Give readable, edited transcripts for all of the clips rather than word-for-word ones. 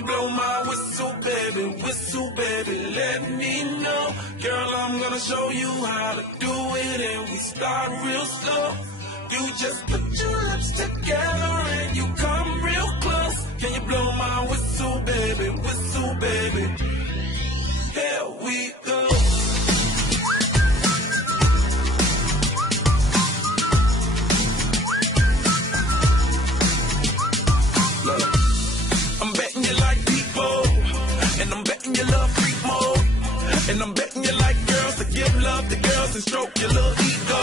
you blow my whistle, baby, let me know. Girl, I'm gonna show you how to do it, and we start real slow. You just put your lips together and you come real close. Can you blow my whistle, baby, here we go. Look, I'm betting you like people, and I'm betting you love freak mode, and I'm betting you like girls to give love to girls and stroke your little ego.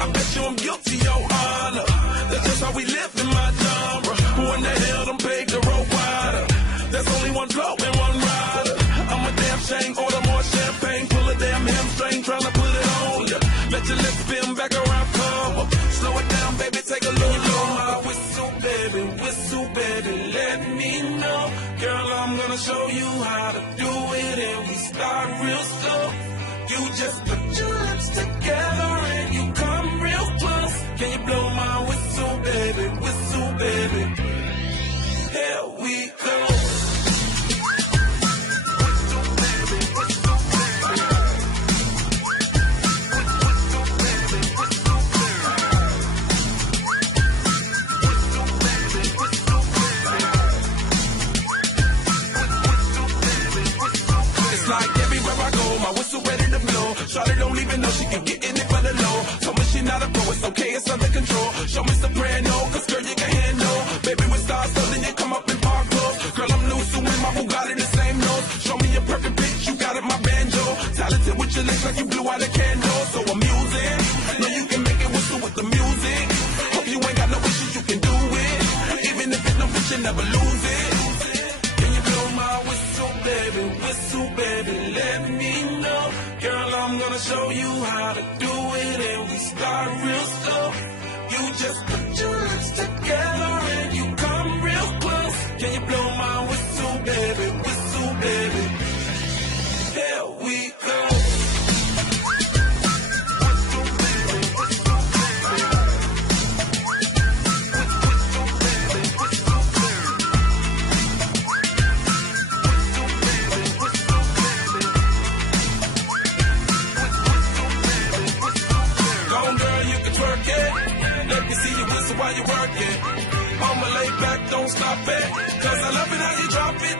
I bet you I'm guilty, your honor. That's just how we live in my genre. Who in the hell done paved the road wider? There's only one blow and one rider. I'm a damn shame, order more champagne, pull a damn hamstring, tryna put it on ya. Let your lips spin back around, come up. Slow it down, baby, take a look. Blow my whistle, baby, let me know. Girl, I'm gonna show you how to do it, and we start real slow. You just put your lips together and you come real close. Can you blow my whistle, baby, here we go. Shawty don't even know she can get in it for the low. Told me she not a pro, it's okay, it's under control. Show me soprano, cause girl you can handle. Baby with stars, so then you come up in park clothes. Girl I'm new, so in my Bugatti the same nose. Show me a perfect pitch, you got it, my banjo. Talented with your legs like you blew out a candle. So I'm using, know you can make it whistle with the music. Hope you ain't got no issues, you can do it. Even if it's no bitch, you never lose it. Can you blow my whistle, baby, let me know. Girl, I'm gonna show you how to do it, and we start real slow. You just put your lips together and you come real close. Can you blow my whistle, baby, here we go. While you work it, I'ma lay back, don't stop it, cause I love it how you drop it.